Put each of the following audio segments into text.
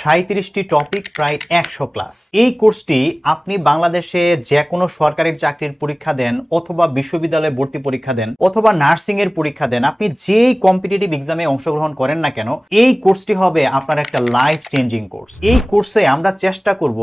37টি topic, প্রায় 100 class. এই কোর্সটি আপনি বাংলাদেশে যে কোনো সরকারি চাকরির পরীক্ষা দেন অথবা বিশ্ববিদ্যালয়ে ভর্তি পরীক্ষা দেন অথবা নার্সিং এর পরীক্ষা দেন, আপনি যেই কম্পিটিটিভ এক্সামে অংশগ্রহণ করেন না কেন, এই কোর্সটি হবে আপনার একটা লাইফ চেঞ্জিং কোর্স। এই কোর্সে আমরা চেষ্টা করব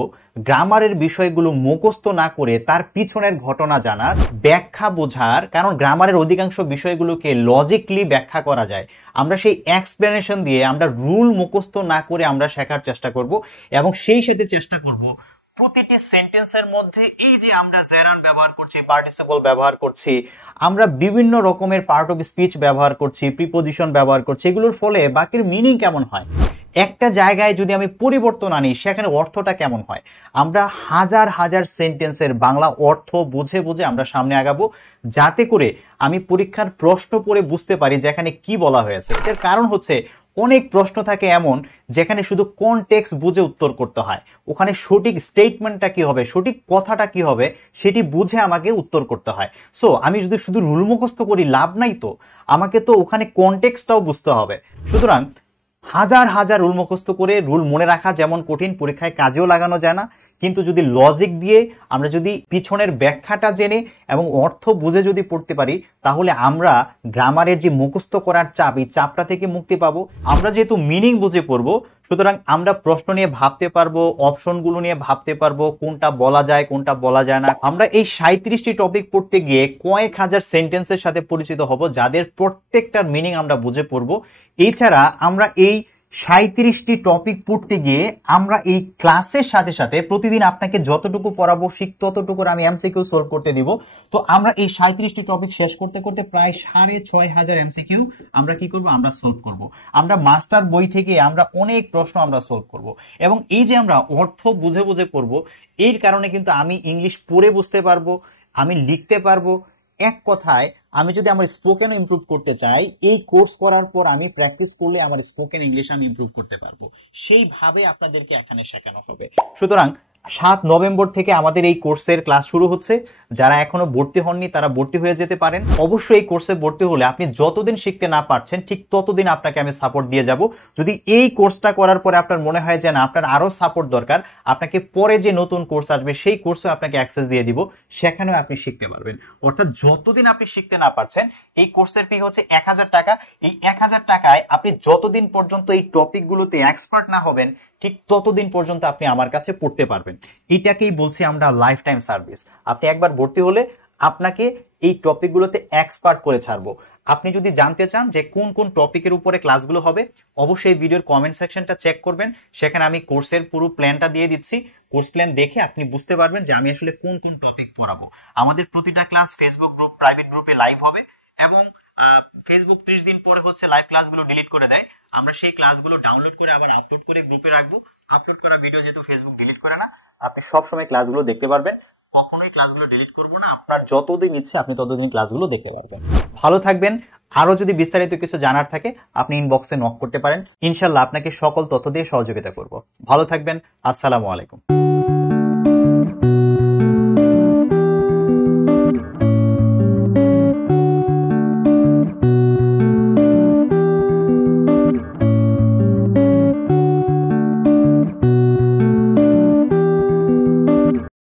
গ্রামারের বিষয়গুলো মুখস্থ না করে তার পিছনের ঘটনা জানার, ব্যাখ্যা বোঝার, কারণ গ্রামারের অধিকাংশ বিষয়গুলোকে লজিকলি ব্যাখ্যা করা যায়। আমরা সেই এক্সপ্লেনেশন দিয়ে আমরা রুল মুখস্থ না করে আমরা শেখার চেষ্টা করব এবং সেই সাথে চেষ্টা করব প্রতিটি সেন্টেন্সের মধ্যে এই যে আমরা জেরান ব্যবহার করছি, পার্টিসিপল ব্যবহার করছি, আমরা বিভিন্ন রকমের পার্ট অফ স্পিচ ব্যবহার করছি, প্রিপোজিশন ব্যবহার করছি, এগুলোর ফলে বাকির মিনিং কেমন হয়, একটা জায়গায় যদি আমি পরিবর্তন আনি সেখানে অর্থটা কেমন হয়। আমরা হাজার হাজার সেন্টেন্সের বাংলা অর্থ বুঝে বুঝে আমরা সামনে আগাবো, যাতে করে আমি পরীক্ষার প্রশ্ন পড়ে বুঝতে পারি যে এখানে কি বলা হয়েছে। এর কারণ হচ্ছে অনেক প্রশ্ন থাকে এমন যেখানে শুধু কনটেক্সট বুঝে উত্তর করতে হয়, ওখানে সঠিক স্টেটমেন্টটা কি হবে, সঠিক কথাটা কি হবে সেটি বুঝে আমাকে উত্তর করতে হয়। সো আমি যদি শুধু রুল মুখস্থ করি লাভ নাই, তো আমাকে তো ওখানে কনটেক্সটটাও বুঝতে হবে। সুতরাং হাজার হাজার রুল মুখস্থ করে রুল মনে রাখা যেমন কঠিন, পরীক্ষায় কাজেও লাগানো যায় না, কিন্তু যদি লজিক দিয়ে আমরা যদি পিছনের ব্যাখ্যাটা জেনে এবং অর্থ বুঝে যদি পড়তে পারি, তাহলে আমরা গ্রামারের যে মুখস্থ করার চাপ, এই চাপটা থেকে মুক্তি পাবো। আমরা যেহেতু মিনিং বুঝে পড়বো, সুতরাং আমরা প্রশ্ন নিয়ে ভাবতে পারবো, অপশনগুলো নিয়ে ভাবতে পারবো, কোনটা বলা যায় কোনটা বলা যায় না। আমরা এই 37টি টপিক পড়তে গিয়ে কয়েক হাজার সেন্টেন্সের সাথে পরিচিত হব, যাদের প্রত্যেকটার মিনিং আমরা বুঝে পড়বো। এছাড়া আমরা এই 37টি টপিক পড়তে গিয়ে আমরা এই ক্লাসের সাথে সাথে প্রতিদিন আপনাকে যতটুকু পড়াবো ঠিক ততটুকু আমি এমসিকিউ সলভ করতে দিব। তো আমরা এই 37টি টপিক শেষ করতে করতে প্রায় 6500 এমসিকিউ আমরা কি করব, আমরা সলভ করব। আমরা মাস্টার বই থেকে আমরা অনেক প্রশ্ন আমরা সলভ করব, এবং এই যে আমরা অর্থ বুঝে বুঝে পড়ব, এর কারণে কিন্তু আমি ইংলিশ পড়ে বুঝতে পারবো, আমি লিখতে পারবো। এক কথায় আমি যদি আমার স্পোকেনও ইমপ্রুভ করতে চাই, এই কোর্স করার পর আমি প্র্যাকটিস করলে আমার স্পোকেন ইংলিশ আমি ইমপ্রুভ করতে পারবো। সেইভাবে আপনাদেরকে এখানে শেখানো হবে। সুতরাং 7 নভেম্বর থেকে আমাদের এই কোর্সের ক্লাস শুরু হচ্ছে। যারা এখনো ভর্তি হননি তারা ভর্তি হয়ে যেতে পারেন। অবশ্যই এই কোর্সে ভর্তি হলে আপনি যতদিন শিখতে না পারছেন ঠিক ততদিন আপনাকে আমি সাপোর্ট দিয়ে যাব। যদি এই কোর্সটা করার পরে আপনার মনে হয় যে না আপনার আরো সাপোর্ট দরকার, আপনাকে পরে যে নতুন কোর্স আসবে সেই কোর্সে আপনাকে অ্যাক্সেস দিয়ে দিব, সেখানেও আপনি শিখতে পারবেন। অর্থাৎ যতদিন আপনি শিখতে না পারছেন, এই কোর্সের ফি হচ্ছে 1000 টাকা। এই 1000 টাকায় আপনি যতদিন পর্যন্ত এই টপিকগুলোতে এক্সপার্ট না হবেন ঠিক ততদিন পর্যন্ত আপনি আমার কাছে পড়তে পারবেন। এটাকেই বলছি আমরা লাইফ টাইম সার্ভিস। আপনি একবার ভর্তি হলে আপনাকে এই টপিকগুলোতে এক্সপার্ট করে ছাড়বো। আপনি যদি জানতে চান যে কোন কোন টপিকের উপরে ক্লাসগুলো হবে, অবশ্যই ভিডিওর কমেন্ট সেকশনটা চেক করবেন, সেখানে আমি কোর্সের পুরো প্ল্যানটা দিয়ে দিচ্ছি। কোর্স প্ল্যান দেখে আপনি বুঝতে পারবেন যে আমি আসলে কোন কোন টপিক পড়াবো। আমাদের প্রতিটা ক্লাস ফেসবুক গ্রুপ, প্রাইভেট গ্রুপে লাইভ হবে, এবং ফেসবুক 30 দিন পরে হচ্ছে লাইভ ক্লাসগুলো ডিলিট করে দেয়। আমরা সেই ক্লাসগুলো ডাউনলোড করে আবার আপলোড করে গ্রুপে রাখবো। আপলোড করা ভিডিও যেহেতু ফেসবুক ডিলিট করে না, আপনি সব সময় ক্লাসগুলো দেখতে পারবেন, কখনোই ক্লাসগুলো ডিলিট করবো না। আপনার যতদিন ইচ্ছে আপনি ততদিন ক্লাসগুলো দেখতে পারবেন। ভালো থাকবেন। আরো যদি বিস্তারিত কিছু জানার থাকে আপনি ইনবক্সে নক করতে পারেন, ইনশাল্লাহ আপনাকে সকল তথ্য দিয়ে সহযোগিতা করব। ভালো থাকবেন। আসসালামু আলাইকুম।